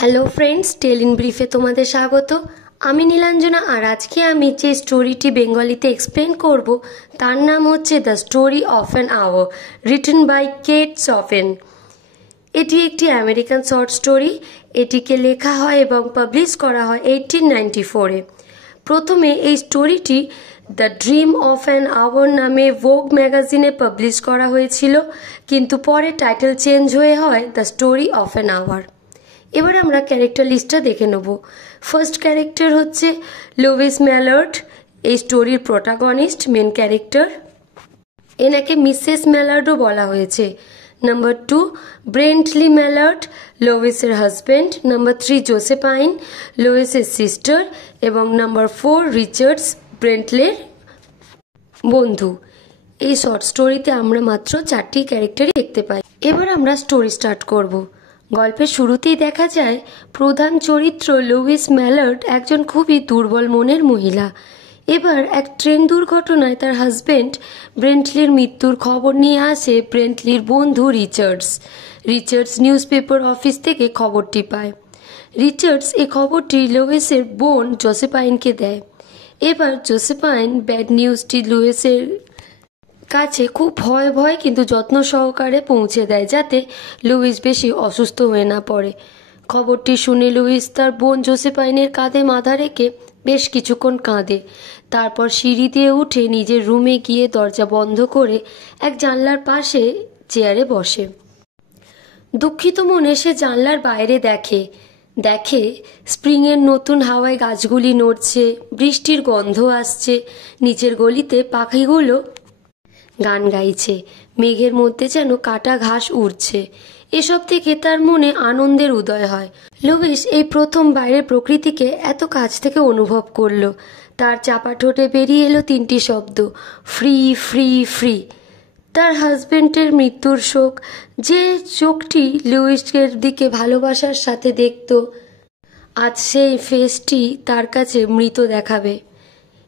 Hello friends, tell in ব্রিফে তোমাদের স্বাগত। আমি নীলাঞ্জনা, আর আজকে আমি যে স্টোরিটি বেঙ্গলিতে এক্সপ্লেন করব তার নাম হচ্ছে the story of an hour, written by Kate Chopin. এটি একটি আমেরিকান শর্ট স্টোরি। এটিকে লেখা হয় এবং পাবলিশ করা হয় 1894-এ। প্রথমে এই স্টোরিটি the dream of an hour নামে ভোগ ম্যাগাজিনে পাবলিশ করা হয়েছিল, কিন্তু পরে টাইটেল চেঞ্জ হয়ে হয় the story of an hour. এবার আমরা ক্যারেক্টার লিস্টটা দেখে নেব। ফার্স্ট ক্যারেক্টার হচ্ছে লুইস ম্যালার্ড, এই স্টোরির প্রোটাগনিস্ট, মেন ক্যারেক্টার। এনাকে মিসেস ম্যালার্ডও বলা হয়েছে। নাম্বার 2 ব্রেন্টলি ম্যালার্ড, লুইসের হাজব্যান্ড। নাম্বার 3 জোসেফাইন, লুইসের সিস্টার। এবং নাম্বার 4 রিচার্ডস, ব্রেন্টলের বন্ধু। এই শর্ট স্টোরিতে আমরা মাত্র 4টি ক্যারেক্টারই দেখতে পাই। এবার আমরা স্টোরি স্টার্ট করব। গল্পের শুরুতেই দেখা যায় প্রধান চরিত্র লুইস ম্যালার্ড একজন খুবই দুর্বল মনের মহিলা। এবার এক ট্রেন দুর্ঘটনায় তার হাজবেন্ড ব্রেন্টলির মৃত্যুর খবর নিয়ে আসে ব্রেন্টলির বন্ধু রিচার্ডস নিউজ পেপার অফিস থেকে খবরটি পায়। রিচার্ডস এই খবরটি লুইসের বোন জোসেফাইনকে দেয়। এবার জোসেফাইন ব্যাড নিউজটি লুইসের কাছে খুব ভয় কিন্তু যত্ন সহকারে পৌঁছে দেয়, যাতে লুইস বেশি অসুস্থ হয়ে না পড়ে। খবরটি শুনে লুইস তার বোন জোসেফাইনের কাঁধে মাথা রেখে বেশ কিছুক্ষণ কাঁদে। তারপর সিঁড়ি দিয়ে উঠে নিজের রুমে গিয়ে দরজা বন্ধ করে এক জানলার পাশে চেয়ারে বসে। দুঃখিত মনে সে জানলার বাইরে দেখে স্প্রিংয়ের নতুন হাওয়ায় গাছগুলি নড়ছে, বৃষ্টির গন্ধ আসছে, নিচের গলিতে পাখিগুলো গান গাইছে, মেঘের মধ্যে যেন কাটা ঘাস উড়ছে। এসব থেকে তার মনে আনন্দের উদয় হয়। লুইস এই প্রথম বাইরের প্রকৃতিকে এত কাছ থেকে অনুভব করলো। তার চাপা ঠোঁটে বেরিয়ে এলো 3টি শব্দ, ফ্রি ফ্রি ফ্রি। তার হাজবেন্ডের মৃত্যুর শোক, যে চোখটি লুইসের দিকে ভালোবাসার সাথে দেখত, আজ সেই ফেসটি তার কাছে মৃত দেখাবে।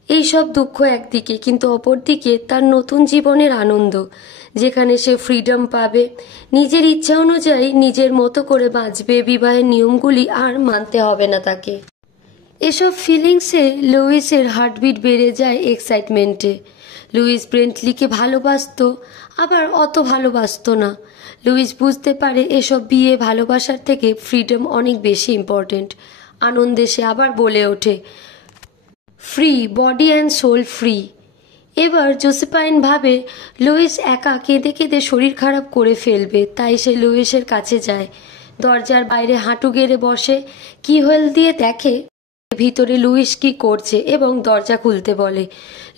এই সব দুঃখ একদিকে, কিন্তু অপরদিকে তার নতুন জীবনের আনন্দ, যেখানে সে ফ্রিডম পাবে, নিজের ইচ্ছা অনুযায়ী নিজের মতো করে বাঁচবে, বিবাহের নিয়মগুলি আর মানতে হবে না তাকে। এসব ফিলিংসে লুইসের হার্টবিট বেড়ে যায় এক্সাইটমেন্টে। লুইস ব্রেন্টলিকে ভালোবাসত, আবার অত ভালোবাসত না। লুইস বুঝতে পারে এসব বিয়ে ভালোবাসার থেকে ফ্রিডম অনেক বেশি ইম্পর্টেন্ট। আনন্দে সে আবার বলে ওঠে, free, body and soul free. এবার জোসেফাইন ভাবে লুইস একা কেঁদে কেঁদে শরীর খারাপ করে ফেলবে, তাই সে লুইসের কাছে যায়। দরজার বাইরে হাঁটু গেড়ে বসে, কিহোল দিয়ে দেখে ভিতরে লুইস কি করছে এবং দরজা খুলতে বলে।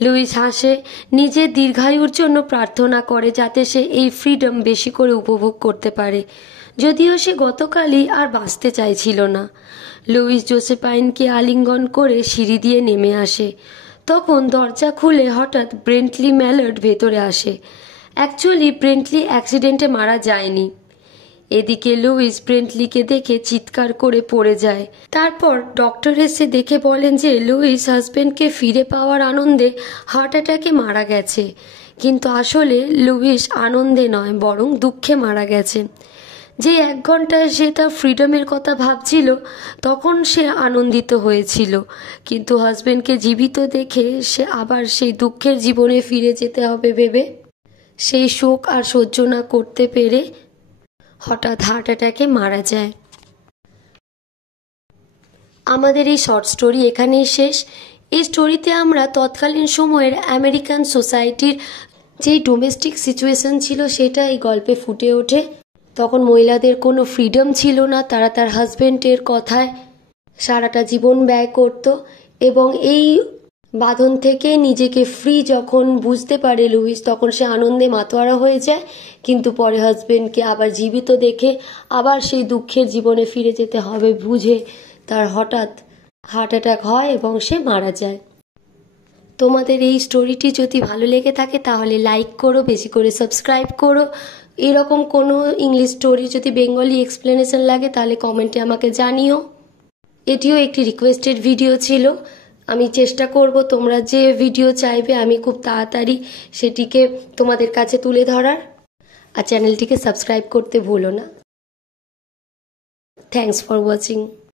লুইস হাসে, নিজের দীর্ঘায়ুর জন্য প্রার্থনা করে যাতে সে এই ফ্রিডম বেশি করে উপভোগ করতে পারে, যদিও সে গতকালই আর বাঁচতে চাইছিল না। লুইস জোসেফাইনকে আলিঙ্গন করে সিঁড়ি দিয়ে নেমে আসে। তখন দরজা খুলে হঠাৎ ব্রেন্টলি ম্যালার্ড ভেতরে আসে। অ্যাকচুয়ালি ব্রেন্টলি অ্যাক্সিডেন্টে মারা যায়নি। এদিকে লুইস ব্রেন্টলিকে দেখে চিৎকার করে পড়ে যায়। তারপর ডক্টর এসে দেখে বলেন যে লুইস হাজবেন্ডকে ফিরে পাওয়ার আনন্দে হার্ট অ্যাটাকে মারা গেছে, কিন্তু আসলে লুইস আনন্দে নয়, বরং দুঃখে মারা গেছে। যে 1 ঘন্টায় সে তার ফ্রিডমের কথা ভাবছিল, তখন সে আনন্দিত হয়েছিল, কিন্তু হাজবেন্ডকে জীবিত দেখে সে আবার সেই দুঃখের জীবনে ফিরে যেতে হবে ভেবে সেই শোক আর সহ্য না করতে পেরে হঠাৎ হার্ট অ্যাটাকে মারা যায়। আমাদের এই শর্ট স্টোরি এখানেই শেষ। এই স্টোরিতে আমরা তৎকালীন সময়ের আমেরিকান সোসাইটির যেই ডোমেস্টিক সিচুয়েশন ছিল সেটা এই গল্পে ফুটে ওঠে। তখন মহিলাদের কোনো ফ্রিডম ছিল না, তারা তার হাজবেন্ডের কথায় সারাটা জীবন ব্যয় করত, এবং এই বাঁধন থেকে নিজেকে ফ্রি যখন বুঝতে পারে লুইস, তখন সে আনন্দে মাতোয়ারা হয়ে যায়। কিন্তু পরে হাজবেন্ডকে আবার জীবিত দেখে আবার সেই দুঃখের জীবনে ফিরে যেতে হবে বুঝে তার হঠাৎ হার্ট অ্যাটাক হয় এবং সে মারা যায়। তোমাদের এই স্টোরিটি যদি ভালো লেগে থাকে তাহলে লাইক করো, বেশি করে সাবস্ক্রাইব করো। এরকম কোনো ইংলিশ স্টোরি যদি বেঙ্গলি এক্সপ্লেনেশন লাগে তাহলে কমেন্টে আমাকে জানিও। এটিও একটি রিকোয়েস্টেড ভিডিও ছিল। আমি চেষ্টা করব তোমরা যে ভিডিও চাইবে আমি খুব তাড়াতাড়ি সেটিকে তোমাদের কাছে তুলে ধরার। আর চ্যানেলটিকে সাবস্ক্রাইব করতে ভুলো না। Thanks for watching.